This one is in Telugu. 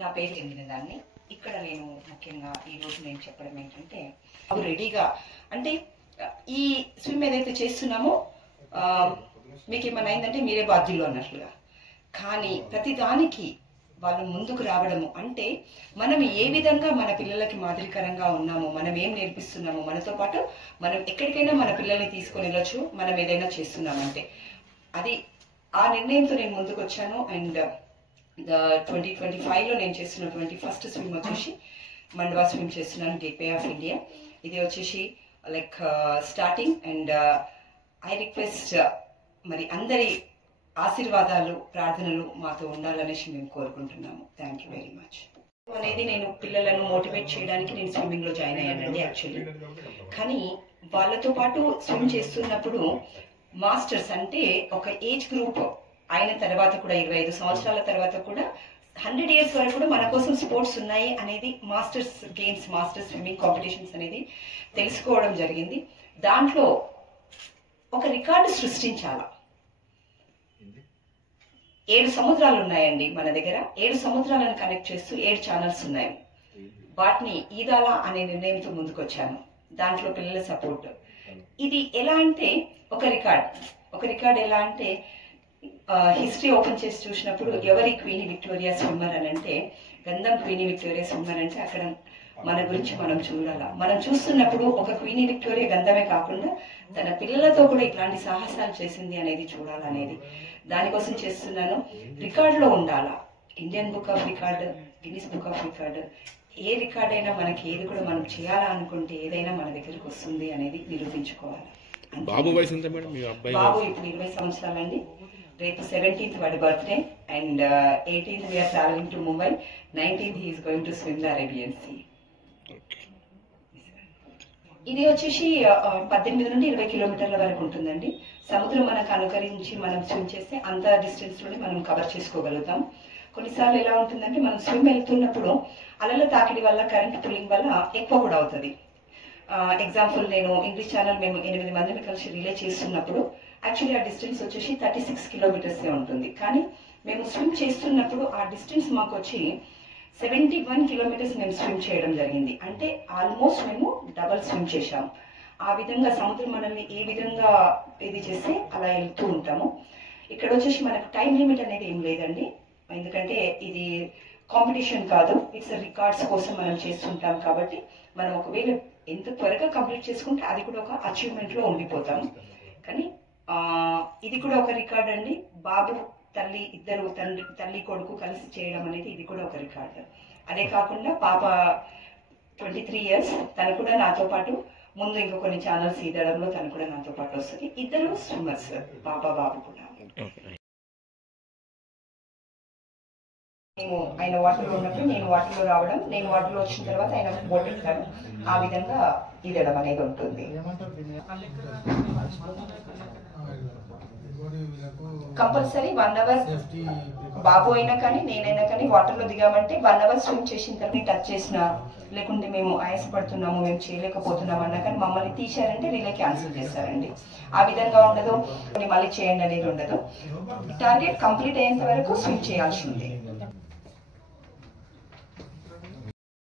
నా పేరు చెందిన దాన్ని. ఇక్కడ నేను ముఖ్యంగా ఈరోజు నేను చెప్పడం ఏంటంటే, రెడీగా అంటే ఈ స్విమ్ ఏదైతే చేస్తున్నామో మీకు ఏమైనా అయిందంటే మీరే బాధ్యులు అన్నట్లుగా. కానీ ప్రతిదానికి వాళ్ళు ముందుకు రావడము అంటే మనం ఏ విధంగా మన పిల్లలకి మాదిరికరంగా ఉన్నామో, మనం ఏం నేర్పిస్తున్నామో, మనతో పాటు మనం ఎక్కడికైనా మన పిల్లల్ని తీసుకొని వెళ్ళొచ్చు మనం ఏదైనా చేస్తున్నామంటే. అది ఆ నిర్ణయంతో నేను ముందుకు వచ్చాను. అండ్ 2025లో నేను చేస్తున్నటువంటి ఫస్ట్ స్విమ్ వచ్చేసి మండవా స్విమ్ చేస్తున్నాను, గేట్వే ఆఫ్ ఇండియా. ఇది వచ్చేసి like starting. And I request మరి అందరి ఆశీర్వాదాలు ప్రార్థనలు మాతో ఉండాలనేసి మేము కోరుకుంటున్నాము. Thank you very much. అనేది నేను పిల్లలను మోటివేట్ చేయడానికి నేను స్విమ్మింగ్ లో జాయిన్ అయ్యానండి యాక్చువల్లీ. కానీ వాళ్ళతో పాటు స్విమ్ చేస్తున్నప్పుడు మాస్టర్స్ అంటే ఒక ఏజ్ గ్రూప్ అయిన తర్వాత కూడా 25 సంవత్సరాల తర్వాత కూడా 100 years వరకు కూడా మన కోసం స్పోర్ట్స్ ఉన్నాయి అనేది masters games, masters swimming competitions అనేది తెలుసుకోవడం జరిగింది. దాంట్లో ఒక రికార్డు సృష్టించాలా. 7 సముద్రాలు ఉన్నాయండి మన దగ్గర. 7 సముద్రాలను కనెక్ట్ చేస్తూ 7 ఛానల్స్ ఉన్నాయి. వాటిని ఈదాలా అనే నిర్ణయంతో ముందుకొచ్చాను. దాంట్లో పిల్లల సపోర్ట్. ఇది ఎలా అంటే ఒక రికార్డ్ ఎలా అంటే హిస్టరీ ఓపెన్ చేసి చూసినప్పుడు ఎవరి క్వీనీ విక్టోరియా స్విమ్మర్ అని అంటే, గంధం క్వీనీ విక్టోరియా స్విమ్మర్ అంటే అక్కడ మన గురించి మనం చూడాలా. మనం చూస్తున్నప్పుడు ఒక క్వీనీ విక్టోరియా గంధమే కాకుండా తన పిల్లలతో కూడా ఇట్లాంటి సాహసాలు చేసింది అనేది చూడాలనేది. దానికోసం చేస్తున్నాను. రికార్డులో ఉండాలా. Indian book of record, Guinness book of record, A record అయినా మనకి ఏది కూడా మనం చేయాలా అనుకుంటే ఏదైనా మన దగ్గరకు వస్తుంది అనేది నిరూపించుకోవాలి. బాబు వయసు ఎంత మేడం? బాబు ఇప్పుడు 20 సంవత్సరాలండి. రేపు 17th వాడి birthday. And 18th we are travelling to Mumbai. 19th he is going to swim the Arabian sea. ఇది వచ్చేసి 18 నుండి 20 కిలోమీటర్ల వరకు ఉంటుందండి. సముద్రం మనకు అనుకరించి మనం స్విమ్ చేస్తే అంత డిస్టెన్స్ లోనే మనం కవర్ చేసుకోగలుగుతాం. కొన్నిసార్లు ఎలా ఉంటుందంటే మనం స్విమ్ వెళ్తున్నప్పుడు అలల తాకిడి వల్ల, కరెంట్ పుల్లింగ్ వల్ల ఎక్కువ కూడా అవుతుంది. ఎగ్జాంపుల్, నేను ఇంగ్లీష్ ఛానల్ మేము 8 మందిని కలిసి రిలే చేస్తున్నప్పుడు యాక్చువల్లీ ఆ డిస్టెన్స్ వచ్చేసి 36 కిలోమీటర్సే ఉంటుంది. కానీ మేము స్విమ్ చేస్తున్నప్పుడు ఆ డిస్టెన్స్ మాకు వచ్చి 71 కిలోమీటర్స్ మేము స్విమ్ చేయడం జరిగింది. అంటే ఆల్మోస్ట్ మేము డబల్ స్విమ్ చేశాము. ఆ విధంగా సముద్రం మనల్ని ఏ విధంగా ఇది చేస్తే అలా వెళ్తూ ఉంటాము. ఇక్కడ వచ్చేసి మనకు టైం లిమిట్ అనేది ఏం లేదండి. ఎందుకంటే ఇది కాంపిటీషన్ కాదు, ఇట్స్ రికార్డ్స్ కోసం మనం చేస్తుంటాం. కాబట్టి మనం ఒకవేళ ఎంత త్వరగా కంప్లీట్ చేసుకుంటే అది కూడా ఒక అచీవ్మెంట్ లో ఉండిపోతాం. కానీ ఇది కూడా ఒక రికార్డ్ అండి. బాబు తల్లి ఇద్దరు తల్లి కొడుకు కలిసి చేయడం అనేది ఇది కూడా ఒక రికార్డ్. అదే కాకుండా పాప 23 years, తను కూడా నాతో పాటు ముందు ఇంకా కొన్ని ఛానల్స్ ఈదడంలో తను కూడా నాతో పాటు వస్తుంది. ఇద్దరు స్విమ్మర్స్, పాప బాబు కూడా. మేము ఆయన వాటర్లో ఉన్నప్పుడు నేను వాటర్లో రావడం, నేను వాటర్లో వచ్చిన తర్వాత ఆయన బోట్ ఎక్కుతాడు. ఆ విధంగా ఈదడం అనేది ఉంటుంది. కంపల్సరీ 1 hour బాబు అయినా కానీ నేనైనా కానీ వాటర్లో దిగామంటే 1 hour స్విమ్ చేసిన తర్వాత టచ్ చేసినా, లేకుంటే మేము ఆయాసపడుతున్నాము, మేము చేయలేకపోతున్నాము అన్నా కానీ మమ్మల్ని తీశారంటే రిలే క్యాన్సిల్ చేస్తారండి. ఆ విధంగా ఉండదు, మళ్ళీ చేయండి అనేది ఉండదు. టార్గెట్ కంప్లీట్ అయ్యేంత వరకు స్విమ్ చేయాల్సి ఉంది.